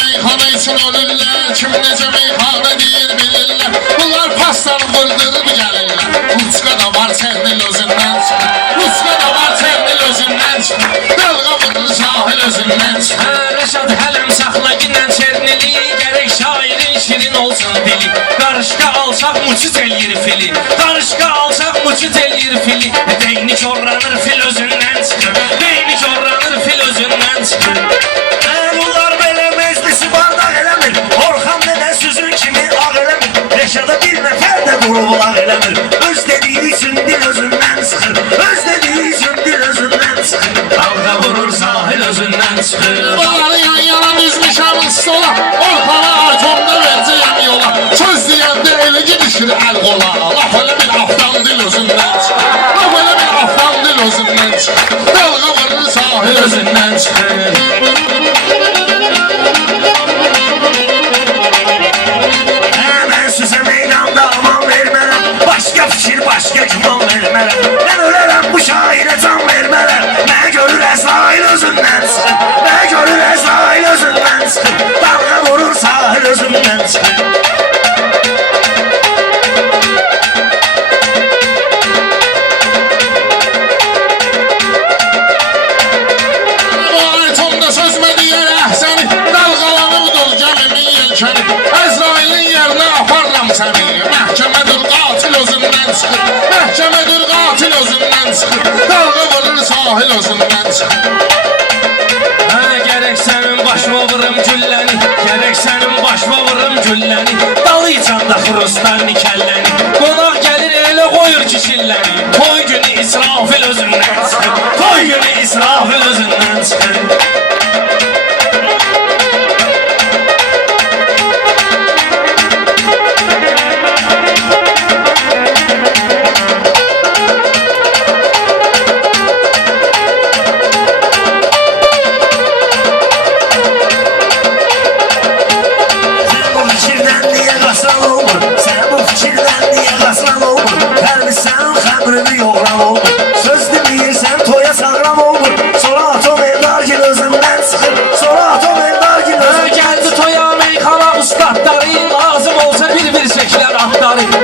meyxana için ölürlər, kim necə meyxana deyir bilirlər. Bunlar paslanı vırdırıb gəlirlər. Ruçka da var çernil özündən çıxır. Ruçka da var çernil özündən çıxır. Dalğa vurur sahil özündən çıxır. Rəşad hələm saxla ginən çernili, gərək şairin şirin olsun dili. Qarışqa alsaq muçit eləyir fili, qarışqa alsaq muçit eləyir fili. Beyni korlanır fil özündən çıxır, beyni korlanır fil özündən çıxır. Bunlar belə meclisi bardak eləmir, Orxan nənə sözün kimi ağ eləmir. Rəşada bir nəfər də qurulaq eləmir. Öz dediyi üçün dil özündən çıxır, öz dediyi üçün dil özündən çıxır. Dalğa vurur sahil özündən çıxır. Bunları yan yana düzmüşəm sola, Orxana artomda verəcəyəm yola. Söz deyəndə elə gidişir əl qola. Laf elə bir afdan dil özündən çıxır, laf elə bir afdan dil özündən çıxır. Dalğa vurur sahil özündən çıxır. Mən sizə meydanda aman vermərəm, başqa fikir, başqa güman vermərəm. Mən ölərəm, bu şairə can vermərəm. Mənə görür Əzrail özündən çıxır, mənə görür Əzrail özündən çıxır. Dalğa vurur sahil özündən çıxır. Artomda sözmə deyər əhsəni, dalğalanıbdır gəmimin yelkəni. Əzrailin yerinə aparram səni. Məhkəmədir qatil özündən çıxır, məhkəmədir qatil özündən çıxır. Dalğa vurur sahil özündən çıxır. Gərək sənin başıma vurum gülləni, gərək sənin başıma vurum gülləni. Dalıcanda xurustan nikəlləni, qonaq gəlir elə qoyur ki şilləni. Toy günü İsrafil özündən çıxır, toy günü İsrafil özündən çıxır.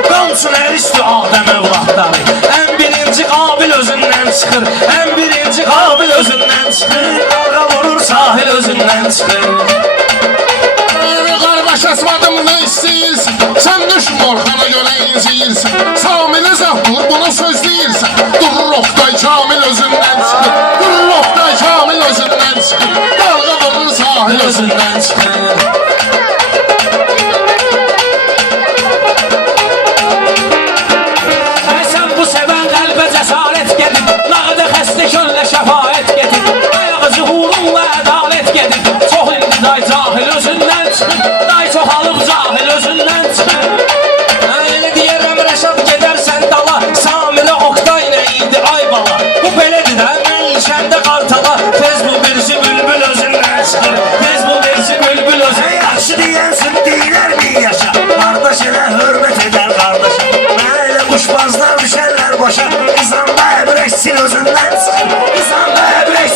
Qalsın hər üstü Adəm övladları. Ən birinci Qabil özündən çıxır, ən birinci Qabil özündən çıxır. Dalğa vurur sahil özündən çıxır. Qarbaş asmadım ne istəyirsin? Sən düşmə Orxana görə inciyirsən. Samilə zahmur buna söz deyirsən. Durur Oqtay Kamil özündən çıxır, durur Oqtay Kamil özündən çıxır. Dalğa vurur sahil özündən çıxır. Şəfaət gedir, ayağı zuhurunla ədalət gedir. Çox indi day cahil özündən çıxır, day çoxalıb cahil özündən çıxır. Elə deyərəm Rəşad gedərsən dala, Samilə Oqtay nə idi ay bala. Bu belədir də mən işəndə qartala, tez bu birisi bülbül özündən çıxır, tez bu birisi bülbül özündən. Yaxşı deyənsin deyilər mi yaşa, qardaş elə hörmət edər qardaşa. Mənə elə quşbazlar düşərlər başa, qızanda əbrəksil özündən çıxır.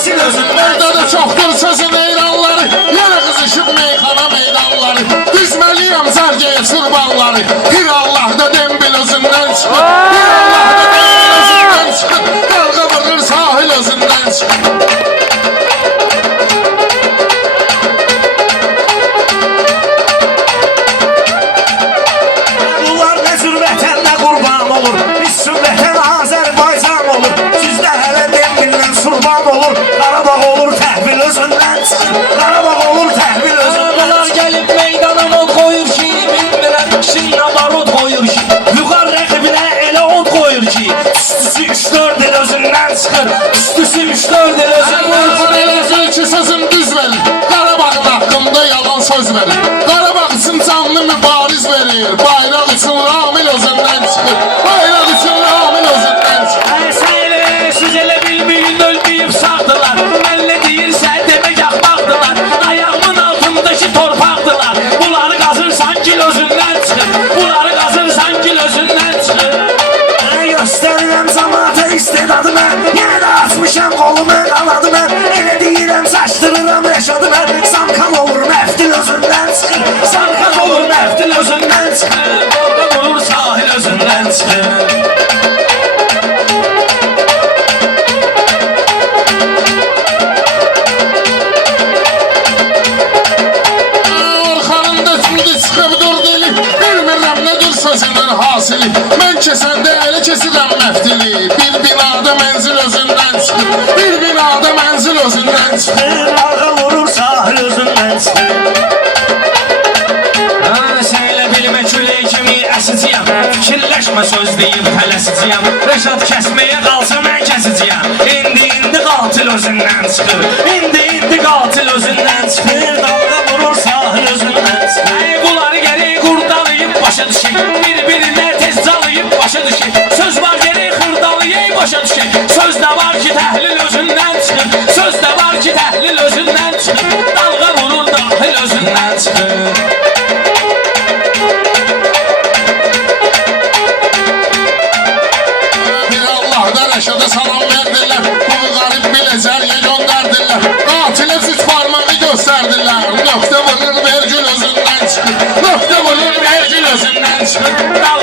Burada da çoxdur sözün eyranları, yerə qızışıb meyxana meydanları. Düzməliyəm zərgəyə çırbanları, bir Allah da dembil özündən çıxır, bir Allah da dembil özündən çıxır. Dalğa vurur sahil özündən çıxır. Bunlar nə cür vətənlə qurban olur, biz sünnətən Azərbaycan olur. Sizdə hələ dembillə surban olur, Qarabağ olur təhvil özündən çıxır, Qarabağ olur təhvil özündən Bunlar gəlib meydana mod qoyur ki, bilmirəm kişinlə barod qoyur ki. Vüqar rəqibinə elə od qoyur ki, üstüsü 3-4 il özündən çıxır, üstüsü 3-4 il özündən çıxır. Elə ki sözüm düz verir, Qarabağın haqqında yalan söz verir. Qarabağ üçün canlı mübariz verir, bayraq üçün Ramil özündən çıxır, bayraq üçün Ramil özündən çıxır. Siz elə bilməyin ölməyib sağdılar, mən nə deyirsə demək axmaqdılar. Ayağımın altındakı torpaqdılar, bunları qazırsan gil özündən çıxır, bunları qazırsan gil özündən çıxır. Mən göstərirəm zamata istedadı mən, yenə də açmışam qolumu qanadı mən. Elə deyirəm saçdırıram Rəşadı mən, Samkan olur məftil özündən. dağda mənzil özündən çıxır. Dalga vurur sahil özündən çıxır. Sən elə bilmə külək kimi əsiciyəm. Fikirləşmə söz deyib tələsiciyəm. Rəşad kəsməyə qalsa mən kəsiciyəm. İndi qatil özündən çıxır. İndi qatil özündən çıxır. Dalga vurur sahil özündən çıxır. Ey bunları gərək qurdalayıb başa düşək. Bir-birinə tez calayıb başa düşək. Söz var gərək xırdalayıb başa düşək. Söz də var ki təhlil özündən çıxır. Söz də var ki təhlil özündən çıxır. Dalga vurur dahil özündən çıxır. Bir Allah'da Rəşada salam verdilər. Bunu qarib biləcəriyə göndərdilər. Qatilə üç parmağı göstərdilər. Nöqtə vurur vergül özündən çıxır. Nöqtə vurur vergül özündən çıxır. Dalga